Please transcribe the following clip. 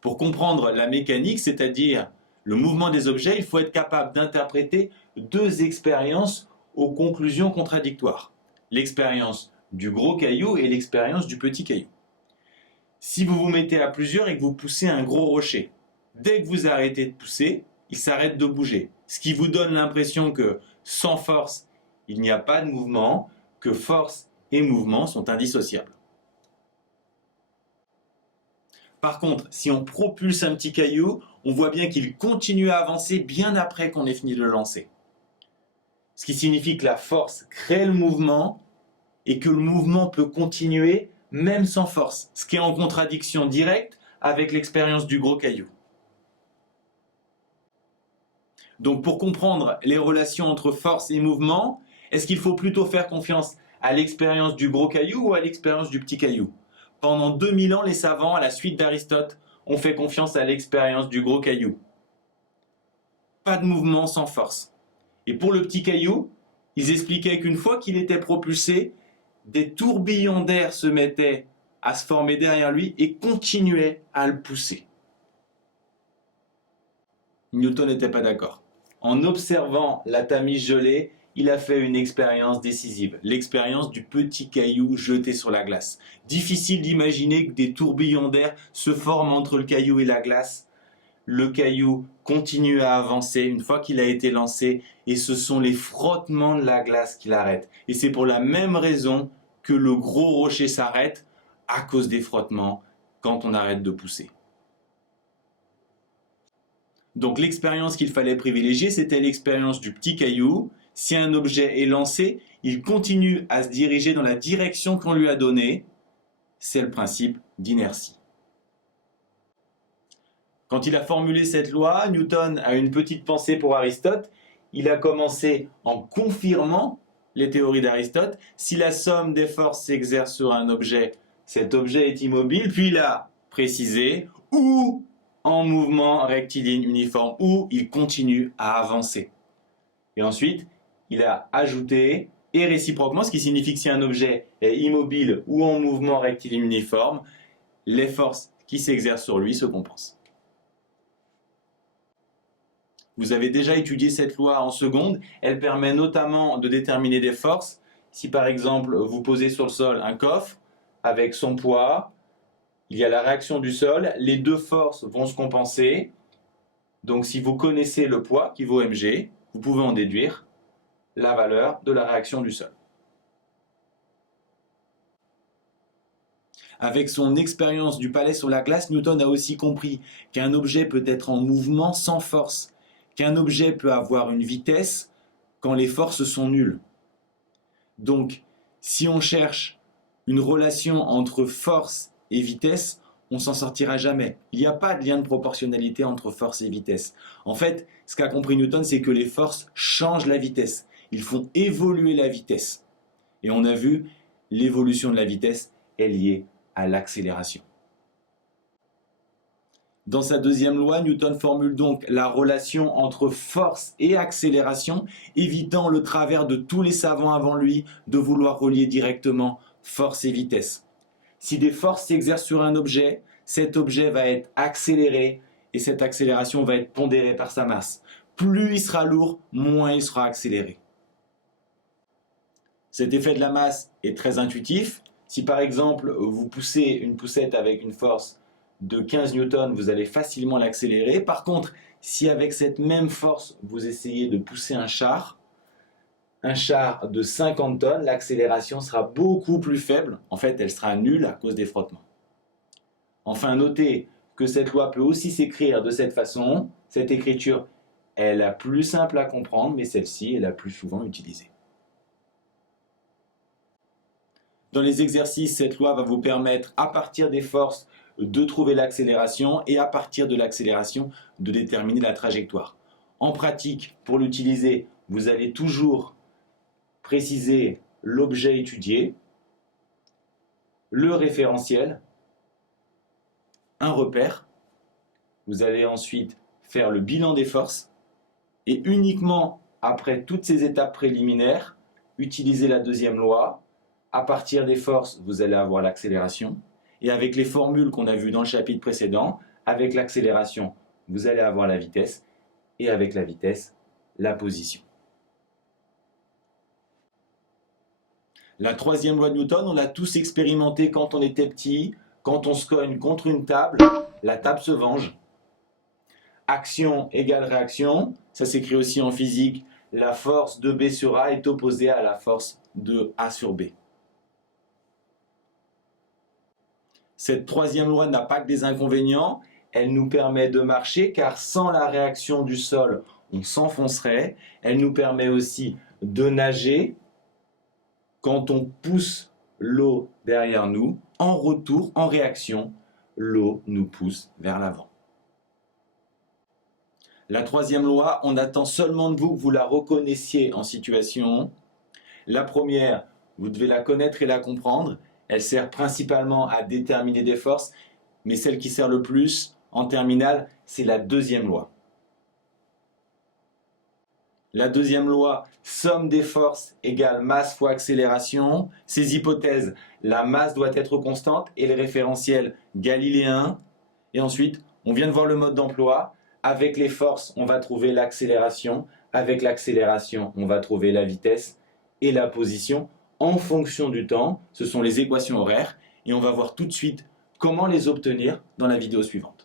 Pour comprendre la mécanique, c'est-à-dire le mouvement des objets, il faut être capable d'interpréter deux expériences aux conclusions contradictoires. L'expérience du gros caillou et l'expérience du petit caillou. Si vous vous mettez à plusieurs et que vous poussez un gros rocher, dès que vous arrêtez de pousser, il s'arrête de bouger. Ce qui vous donne l'impression que sans force, il n'y a pas de mouvement, que force et mouvement sont indissociables. Par contre, si on propulse un petit caillou, on voit bien qu'il continue à avancer bien après qu'on ait fini de le lancer. Ce qui signifie que la force crée le mouvement et que le mouvement peut continuer même sans force, ce qui est en contradiction directe avec l'expérience du gros caillou. Donc pour comprendre les relations entre force et mouvement, est-ce qu'il faut plutôt faire confiance à l'expérience du gros caillou ou à l'expérience du petit caillou? Pendant 2000 ans, les savants, à la suite d'Aristote, ont fait confiance à l'expérience du gros caillou. Pas de mouvement sans force. Et pour le petit caillou, ils expliquaient qu'une fois qu'il était propulsé, des tourbillons d'air se mettaient à se former derrière lui et continuaient à le pousser. Newton n'était pas d'accord. En observant la Tamise gelée, il a fait une expérience décisive, l'expérience du petit caillou jeté sur la glace. Difficile d'imaginer que des tourbillons d'air se forment entre le caillou et la glace. Le caillou continue à avancer une fois qu'il a été lancé et ce sont les frottements de la glace qui l'arrêtent. Et c'est pour la même raison que le gros rocher s'arrête à cause des frottements quand on arrête de pousser. Donc l'expérience qu'il fallait privilégier, c'était l'expérience du petit caillou. Si un objet est lancé, il continue à se diriger dans la direction qu'on lui a donnée. C'est le principe d'inertie. Quand il a formulé cette loi, Newton a une petite pensée pour Aristote. Il a commencé en confirmant les théories d'Aristote. Si la somme des forces s'exerce sur un objet, cet objet est immobile. Puis il a précisé ou en mouvement rectiligne uniforme, ou il continue à avancer. Et ensuite, il a ajouté et réciproquement, ce qui signifie que si un objet est immobile ou en mouvement rectiligne uniforme, les forces qui s'exercent sur lui se compensent. Vous avez déjà étudié cette loi en seconde. Elle permet notamment de déterminer des forces. Si par exemple, vous posez sur le sol un coffre avec son poids, il y a la réaction du sol, les deux forces vont se compenser. Donc si vous connaissez le poids qui vaut mg, vous pouvez en déduire la valeur de la réaction du sol. Avec son expérience du palais sur la glace, Newton a aussi compris qu'un objet peut être en mouvement sans force, qu'un objet peut avoir une vitesse quand les forces sont nulles. Donc, si on cherche une relation entre force et vitesse, on s'en sortira jamais. Il n'y a pas de lien de proportionnalité entre force et vitesse. En fait, ce qu'a compris Newton, c'est que les forces changent la vitesse. Ils font évoluer la vitesse. Et on a vu, l'évolution de la vitesse est liée à l'accélération. Dans sa deuxième loi, Newton formule donc la relation entre force et accélération, évitant le travers de tous les savants avant lui de vouloir relier directement force et vitesse. Si des forces s'exercent sur un objet, cet objet va être accéléré et cette accélération va être pondérée par sa masse. Plus il sera lourd, moins il sera accéléré. Cet effet de la masse est très intuitif. Si par exemple vous poussez une poussette avec une force de 15 newtons, vous allez facilement l'accélérer. Par contre, si avec cette même force vous essayez de pousser un char de 50 tonnes, l'accélération sera beaucoup plus faible. En fait, elle sera nulle à cause des frottements. Enfin, notez que cette loi peut aussi s'écrire de cette façon. Cette écriture est la plus simple à comprendre, mais celle-ci est la plus souvent utilisée. Dans les exercices, cette loi va vous permettre, à partir des forces, de trouver l'accélération et à partir de l'accélération, de déterminer la trajectoire. En pratique, pour l'utiliser, vous allez toujours préciser l'objet étudié, le référentiel, un repère. Vous allez ensuite faire le bilan des forces et uniquement après toutes ces étapes préliminaires, utiliser la deuxième loi. À partir des forces, vous allez avoir l'accélération. Et avec les formules qu'on a vues dans le chapitre précédent, avec l'accélération, vous allez avoir la vitesse, et avec la vitesse, la position. La troisième loi de Newton, on l'a tous expérimenté quand on était petit. Quand on se cogne contre une table, la table se venge. Action égale réaction, ça s'écrit aussi en physique. La force de B sur A est opposée à la force de A sur B. Cette troisième loi n'a pas que des inconvénients, elle nous permet de marcher car sans la réaction du sol, on s'enfoncerait. Elle nous permet aussi de nager quand on pousse l'eau derrière nous. En retour, en réaction, l'eau nous pousse vers l'avant. La troisième loi, on attend seulement de vous que vous la reconnaissiez en situation. La première, vous devez la connaître et la comprendre. Elle sert principalement à déterminer des forces, mais celle qui sert le plus en terminale, c'est la deuxième loi. La deuxième loi, somme des forces égale masse fois accélération. Ces hypothèses, la masse doit être constante et le référentiel galiléen. Et ensuite, on vient de voir le mode d'emploi. Avec les forces, on va trouver l'accélération. Avec l'accélération, on va trouver la vitesse et la position en fonction du temps. Ce sont les équations horaires et on va voir tout de suite comment les obtenir dans la vidéo suivante.